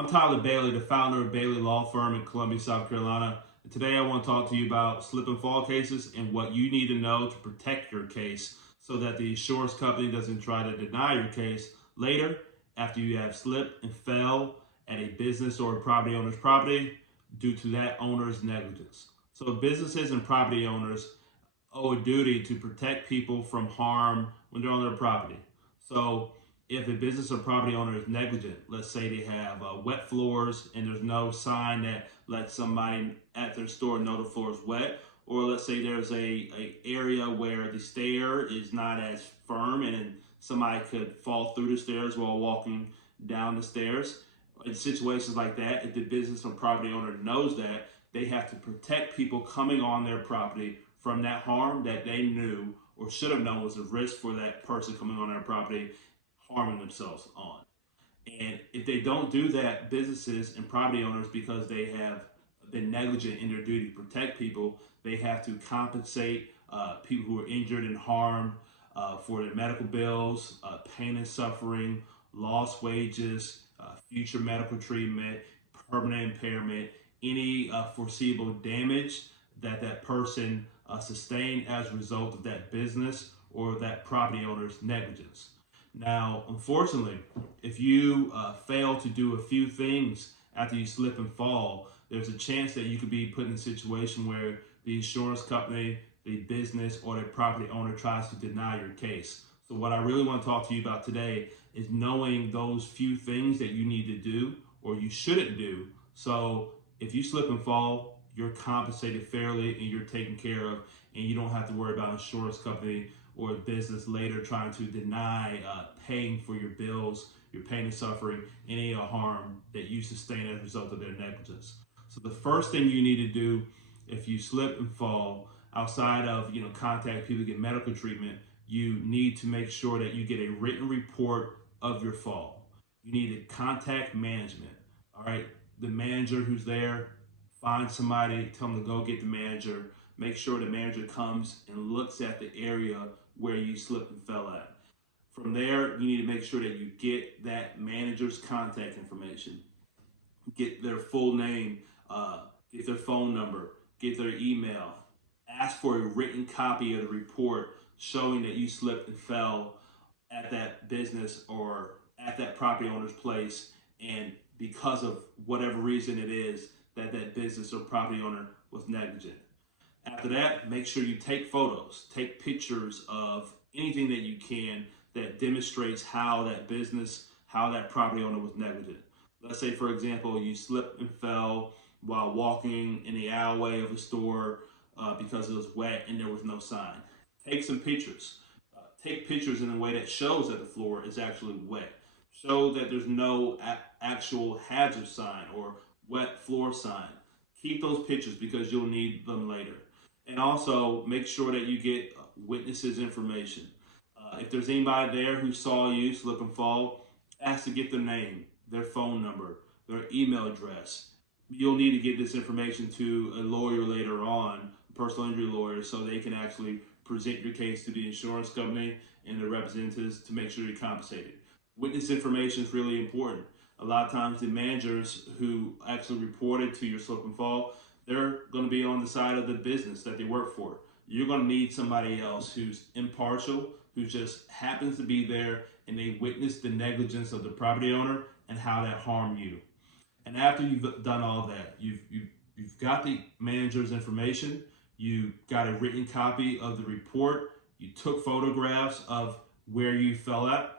I'm Tyler Bailey, the founder of Bailey Law Firm in Columbia, South Carolina. And today I want to talk to you about slip and fall cases and what you need to know to protect your case so that the insurance company doesn't try to deny your case later after you have slipped and fell at a business or a property owner's property due to that owner's negligence. So businesses and property owners owe a duty to protect people from harm when they're on their property. So if a business or property owner is negligent, let's say they have wet floors and there's no sign that lets somebody at their store know the floor is wet, or let's say there's a area where the stair is not as firm and somebody could fall through the stairs while walking down the stairs. In situations like that, if the business or property owner knows that, they have to protect people coming on their property from that harm that they knew or should have known was a risk for that person coming on their property harming themselves on. And if they don't do that, businesses and property owners, because they have been negligent in their duty to protect people, they have to compensate people who are injured and harmed for their medical bills, pain and suffering, lost wages, future medical treatment, permanent impairment, any foreseeable damage that that person sustained as a result of that business or that property owner's negligence. Now, unfortunately, if you fail to do a few things after you slip and fall, there's a chance that you could be put in a situation where the insurance company, the business, or the property owner tries to deny your case. So what I really want to talk to you about today is knowing those few things that you need to do or you shouldn't do. So if you slip and fall, you're compensated fairly and you're taken care of, and you don't have to worry about insurance company or a business later trying to deny paying for your bills, your pain and suffering, any harm that you sustain as a result of their negligence. So the first thing you need to do if you slip and fall, outside of contact people to get medical treatment, you need to make sure that you get a written report of your fall. You need to contact management. All right, the manager who's there, find somebody, tell them to go get the manager. Make sure the manager comes and looks at the area where you slipped and fell at. From there, you need to make sure that you get that manager's contact information, get their full name, get their phone number, get their email, ask for a written copy of the report showing that you slipped and fell at that business or at that property owner's place, and because of whatever reason it is that that business or property owner was negligent. After that, make sure you take photos, take pictures of anything that you can that demonstrates how that business, how that property owner was negligent. Let's say, for example, you slipped and fell while walking in the alleyway of a store because it was wet and there was no sign. Take some pictures. Take pictures in a way that shows that the floor is actually wet. Show that there's no actual hazard sign or wet floor sign. Keep those pictures because you'll need them later. And also make sure that you get witnesses' information. If there's anybody there who saw you slip and fall, ask to get their name, their phone number, their email address. You'll need to get this information to a lawyer later on, a personal injury lawyer, so they can actually present your case to the insurance company and the representatives to make sure you're compensated. Witness information is really important. A lot of times the managers who actually reported to your slip and fall, they're going to be on the side of the business that they work for. You're going to need somebody else who's impartial, who just happens to be there and they witnessed the negligence of the property owner and how that harmed you. And after you've done all that, you've got the manager's information, you got a written copy of the report, you took photographs of where you fell at,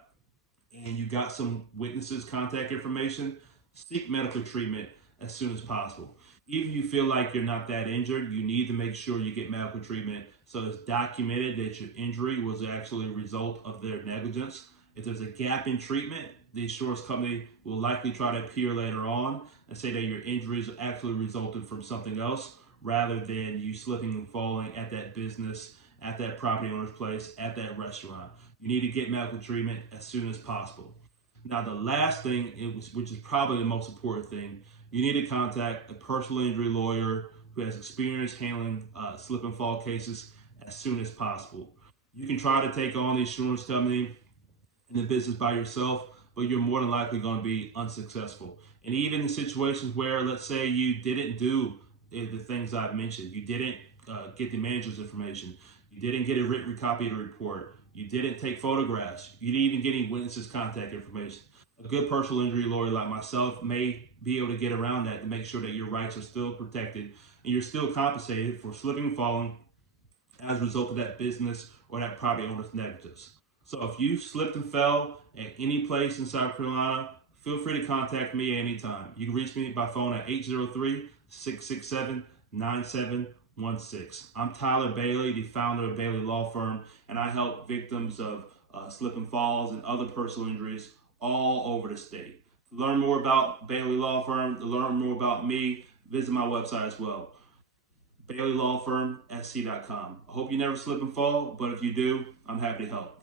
and you got some witnesses' contact information, seek medical treatment as soon as possible. Even if you feel like you're not that injured, you need to make sure you get medical treatment so it's documented that your injury was actually a result of their negligence. If there's a gap in treatment, the insurance company will likely try to appear later on and say that your injuries actually resulted from something else rather than you slipping and falling at that business, at that property owner's place, at that restaurant. You need to get medical treatment as soon as possible. Now, the last thing, which is probably the most important thing, you need to contact a personal injury lawyer who has experience handling slip and fall cases as soon as possible. You can try to take on the insurance company in the business by yourself, but you're more than likely going to be unsuccessful. And even in situations where, let's say, you didn't do the things I've mentioned, you didn't get the manager's information, you didn't get a written copy of the report, you didn't take photographs, you didn't even get any witnesses' contact information. A good personal injury lawyer like myself may be able to get around that to make sure that your rights are still protected and you're still compensated for slipping and falling as a result of that business or that property owner's negligence. So if you slipped and fell at any place in South Carolina, feel free to contact me anytime. You can reach me by phone at 803-667-9716. I'm Tyler Bailey, the founder of Bailey Law Firm, and I help victims of slip and falls and other personal injuries all over the state. To learn more about Bailey Law Firm, to learn more about me, visit my website as well, BaileyLawFirmSC.com. I hope you never slip and fall, but if you do, I'm happy to help.